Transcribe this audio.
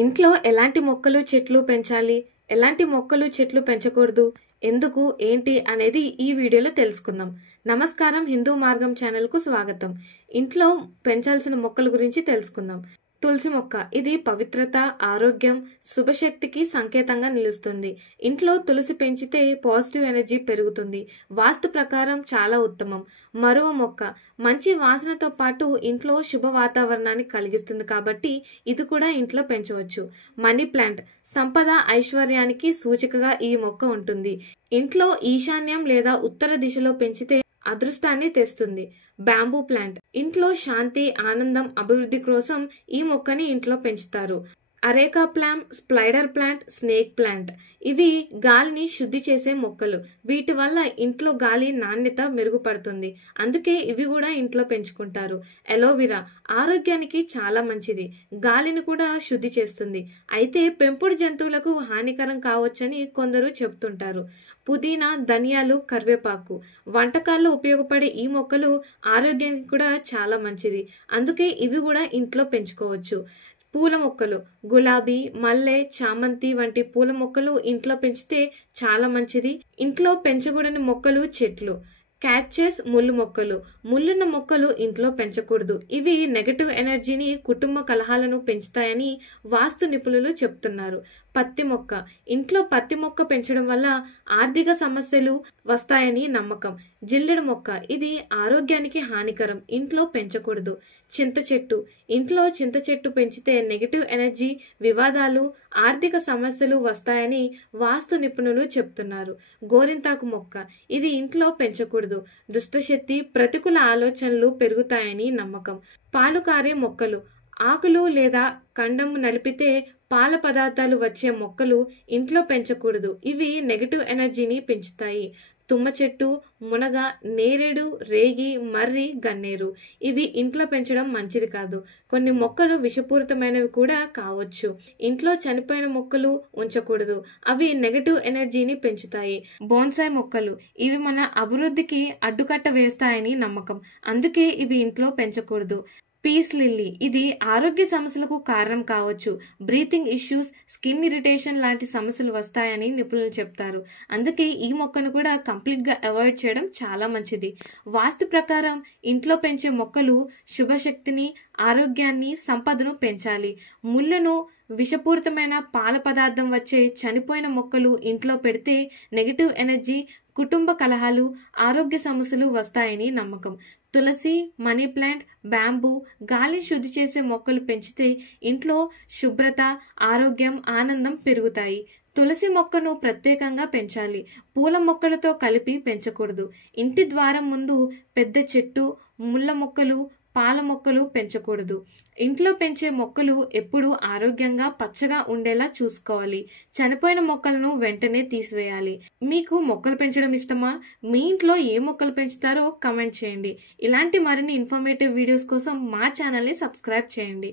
ఇంట్లో ఎలాంటి మొక్కలు చెట్లు పెంచాలి, ఎలాంటి మొక్కలు చెట్లు పెంచకూడదు, ఎందుకు ఏంటి అనేది ఈ వీడియోలో తెలుసుకుందాం. నమస్కారం, హిందూ మార్గం ఛానల్కు స్వాగతం. ఇంట్లో పెంచాల్సిన మొక్కల గురించి తెలుసుకుందాం. తులసి మొక్క, ఇది పవిత్రత, ఆరోగ్యం, శుభశక్తికి సంకేతంగా నిలుస్తుంది. ఇంట్లో తులసి పెంచితే పాజిటివ్ ఎనర్జీ పెరుగుతుంది. వాస్తు ప్రకారం చాలా ఉత్తమం. మరువ మొక్క, మంచి వాసనతో పాటు ఇంట్లో శుభ వాతావరణాన్ని కలిగిస్తుంది కాబట్టి ఇది కూడా ఇంట్లో పెంచవచ్చు. మనీ ప్లాంట్, సంపద, ఐశ్వర్యానికి సూచికగా ఈ మొక్క ఉంటుంది. ఇంట్లో ఈశాన్యం లేదా ఉత్తర దిశలో పెంచితే అదృష్టాన్ని తెస్తుంది. బ్యాంబూ ప్లాంట్, ఇంట్లో శాంతి, ఆనందం, అభివృద్ధి కోసం ఈ మొక్కని ఇంట్లో పెంచుతారు. Areca plant, spider plant, snake plant, ఇవి గాలిని శుద్ధి చేసే మొక్కలు. వీటి వల్ల ఇంట్లో గాలి నాణ్యత మెరుగుపడుతుంది. అందుకే ఇవి కూడా ఇంట్లో పెంచుకుంటారు. ఎలోవెరా, ఆరోగ్యానికి చాలా మంచిది. గాలిని కూడా శుద్ధి చేస్తుంది. అయితే పెంపుడు జంతువులకు హానికరం కావచ్చని కొందరు చెబుతుంటారు. పుదీనా, ధనియాలు, కరివేపాకు, వంటకాల్లో ఉపయోగపడే ఈ మొక్కలు ఆరోగ్యానికి కూడా చాలా మంచిది. అందుకే ఇవి కూడా ఇంట్లో పెంచుకోవచ్చు. పూల మొక్కలు, గులాబీ, మల్లె, చామంతి వంటి పూల మొక్కలు ఇంట్లో పెంచితే చాలా మంచిది. ఇంట్లో పెంచకూడని మొక్కలు, చెట్లు, క్యాక్టస్, ముళ్ళు మొక్కలు. ముళ్ళున్న మొక్కలు ఇంట్లో పెంచకూడదు. ఇవి నెగటివ్ ఎనర్జీని, కుటుంబ కలహాలను పెంచుతాయని వాస్తు నిపుణులు చెప్తున్నారు. పత్తి మొక్క, ఇంట్లో పత్తి మొక్క పెంచడం వల్ల ఆర్థిక సమస్యలు వస్తాయని నమ్మకం. జిల్లెడు మొక్క, ఇది ఆరోగ్యానికి హానికరం, ఇంట్లో పెంచకూడదు. చింత చెట్టు, ఇంట్లో చింత చెట్టు పెంచితే నెగటివ్ ఎనర్జీ, వివాదాలు, ఆర్థిక సమస్యలు వస్తాయని వాస్తు నిపుణులు చెప్తున్నారు. గోరింతాకు మొక్క, ఇది ఇంట్లో పెంచకూడదు. దుష్టశక్తి, ప్రతికూల ఆలోచనలు పెరుగుతాయని నమ్మకం. పాలు కారే మొక్కలు, ఆకులు లేదా కండము నలిపితే పాల పదార్థాలు వచ్చే మొక్కలు ఇంట్లో పెంచకూడదు. ఇవి నెగటివ్ ఎనర్జీని పెంచుతాయి. తుమ్మ చెట్టు, మునగ, నేరేడు, రేగి, మర్రి, గన్నేరు, ఇవి ఇంట్లో పెంచడం మంచిది కాదు. కొన్ని మొక్కలు విషపూరితమైనవి కూడా కావచ్చు. ఇంట్లో చనిపోయిన మొక్కలు ఉంచకూడదు. అవి నెగటివ్ ఎనర్జీని పెంచుతాయి. బోన్సాయ్ మొక్కలు, ఇవి మన అభివృద్ధికి అడ్డుకట్ట వేస్తాయని నమ్మకం. అందుకే ఇవి ఇంట్లో పెంచకూడదు. పీస్ లిల్లీ, ఇది ఆరోగ్య సమస్యలకు కారణం కావచ్చు. బ్రీతింగ్ ఇష్యూస్, స్కిన్ ఇరిటేషన్ లాంటి సమస్యలు వస్తాయని నిపుణులు చెప్తారు. అందుకే ఈ మొక్కను కూడా కంప్లీట్ గా అవాయిడ్ చేయడం చాలా మంచిది. వాస్తు ప్రకారం ఇంట్లో పెంచే మొక్కలు శుభశక్తిని, ఆరోగ్యాన్ని, సంపదను పెంచాలి. ముళ్ళను, విషపూరితమైన పాల పదార్థం వచ్చే చనిపోయిన మొక్కలు ఇంట్లో పెడితే నెగటివ్ ఎనర్జీ, కుటుంబ కలహాలు, ఆరోగ్య సమస్యలు వస్తాయని నమ్మకం. తులసి, మనీ ప్లాంట్, బ్యాంబూ, గాలి శుద్ధి చేసే మొక్కలు పెంచితే ఇంట్లో శుభ్రత, ఆరోగ్యం, ఆనందం పెరుగుతాయి. తులసి మొక్కను ప్రత్యేకంగా పెంచాలి. పూల మొక్కలతో కలిపి పెంచకూడదు. ఇంటి ద్వారం ముందు పెద్ద చెట్టు, ముళ్ళ మొక్కలు, పాల మొక్కలు పెంచకూడదు. ఇంట్లో పెంచే మొక్కలు ఎప్పుడూ ఆరోగ్యంగా, పచ్చగా ఉండేలా చూసుకోవాలి. చనిపోయిన మొక్కలను వెంటనే తీసివేయాలి. మీకు మొక్కలు పెంచడం ఇష్టమా? మీ ఇంట్లో ఏ మొక్కలు పెంచుతారో కమెంట్ చేయండి. ఇలాంటి మరిన్ని ఇన్ఫర్మేటివ్ వీడియోస్ కోసం మా ఛానల్ని సబ్స్క్రైబ్ చేయండి.